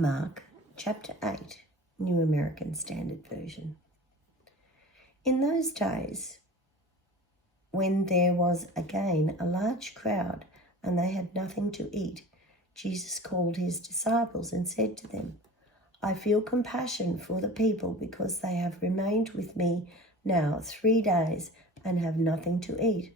Mark chapter 8, New American Standard Version. In those days, when there was again a large crowd and they had nothing to eat, Jesus called his disciples and said to them, I feel compassion for the people because they have remained with me now 3 days and have nothing to eat.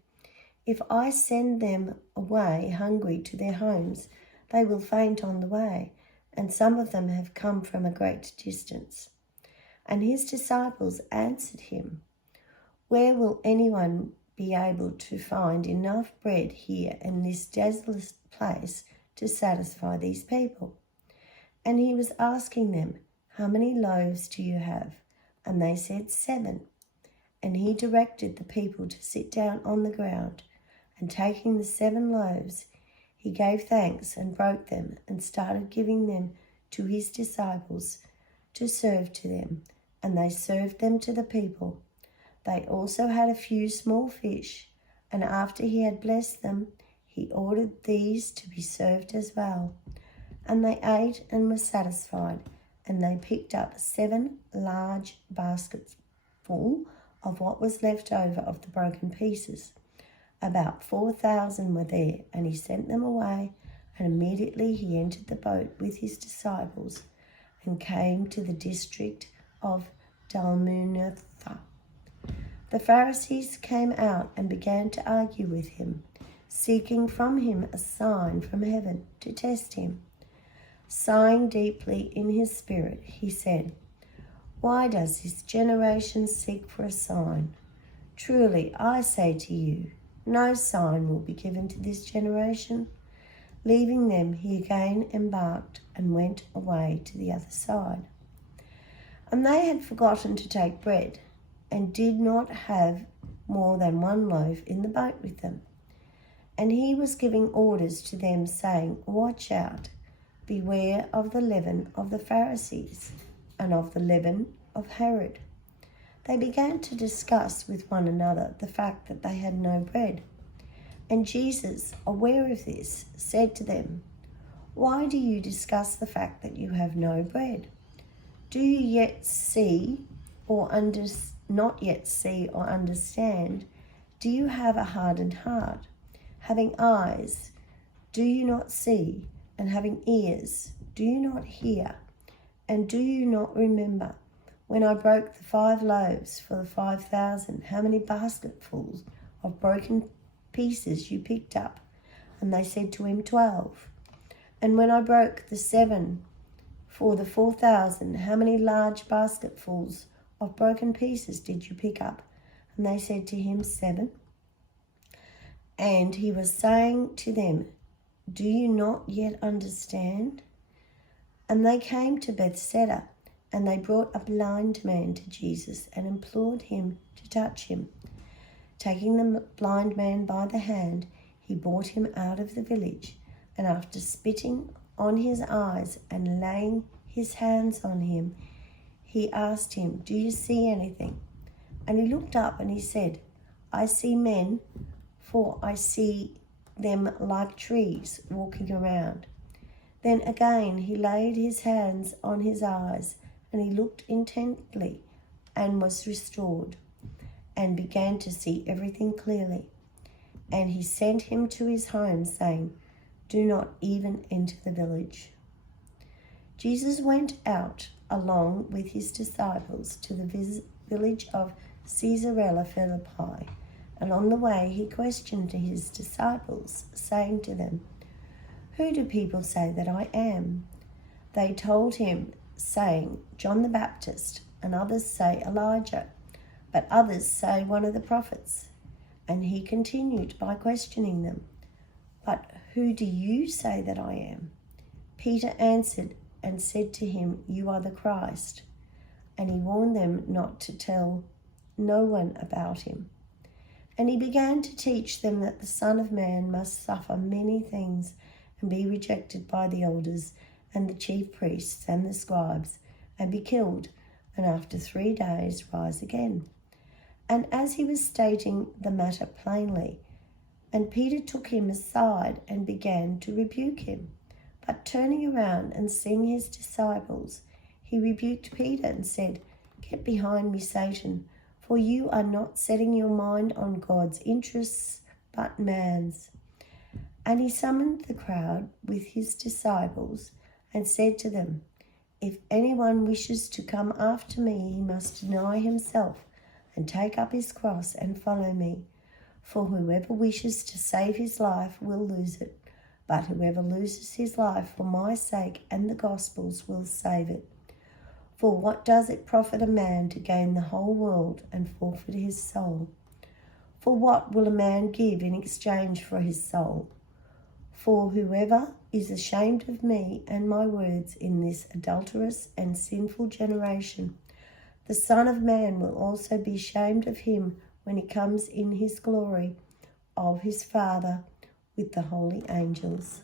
If I send them away hungry to their homes, they will faint on the way, and some of them have come from a great distance. And his disciples answered him, Where will anyone be able to find enough bread here in this desolate place to satisfy these people? And he was asking them, How many loaves do you have? And they said, 7. And he directed the people to sit down on the ground, and taking the 7 loaves, he gave thanks and broke them and started giving them to his disciples to serve to them, and they served them to the people. They also had a few small fish, and after he had blessed them, he ordered these to be served as well. And they ate and were satisfied, and they picked up 7 large baskets full of what was left over of the broken pieces. About 4,000 were there, and he sent them away, and immediately he entered the boat with his disciples and came to the district of Dalmanutha. The Pharisees came out and began to argue with him, seeking from him a sign from heaven to test him. Sighing deeply in his spirit, he said, Why does this generation seek for a sign? Truly, I say to you, no sign will be given to this generation. Leaving them, he again embarked and went away to the other side. And they had forgotten to take bread, and did not have more than 1 loaf in the boat with them. And he was giving orders to them, saying, Watch out, beware of the leaven of the Pharisees, and of the leaven of Herod. They began to discuss with one another the fact that they had no bread. And Jesus, aware of this, said to them, Why do you discuss the fact that you have no bread? Do you yet see or not yet see or understand? Do you have a hardened heart? Having eyes, do you not see? And having ears, do you not hear? And do you not remember when I broke the 5 loaves for the 5,000, how many basketfuls of broken pieces you picked up? And they said to him, 12. And when I broke the 7 for the 4,000, how many large basketfuls of broken pieces did you pick up? And they said to him, 7. And he was saying to them, Do you not yet understand? And they came to Bethsaida, and they brought a blind man to Jesus and implored him to touch him. Taking the blind man by the hand, he brought him out of the village, and after spitting on his eyes and laying his hands on him, he asked him, Do you see anything? And he looked up and he said, I see men, for I see them like trees walking around. Then again he laid his hands on his eyes, and he looked intently and was restored, and began to see everything clearly. And he sent him to his home, saying, Do not even enter the village. Jesus went out along with his disciples to the village of Caesarea Philippi, and on the way he questioned his disciples, saying to them, Who do people say that I am? They told him, saying, John the Baptist, and others say Elijah, but others say one of the prophets. And he continued by questioning them, But who do you say that I am? Peter answered and said to him, You are the Christ. And he warned them not to tell no one about him. And he began to teach them that the Son of Man must suffer many things and be rejected by the elders and the chief priests and the scribes, and be killed, and after 3 days rise again. And as he was stating the matter plainly, and Peter took him aside and began to rebuke him. But turning around and seeing his disciples, he rebuked Peter and said, "Get behind me, Satan, for you are not setting your mind on God's interests, but man's." And he summoned the crowd with his disciples and said to them, "If anyone wishes to come after me, he must deny himself and take up his cross and follow me. For whoever wishes to save his life will lose it, but whoever loses his life for my sake and the gospel's will save it. For what does it profit a man to gain the whole world and forfeit his soul? For what will a man give in exchange for his soul? For whoever is ashamed of me and my words in this adulterous and sinful generation, the Son of Man will also be ashamed of him when he comes in his glory of his Father with the holy angels."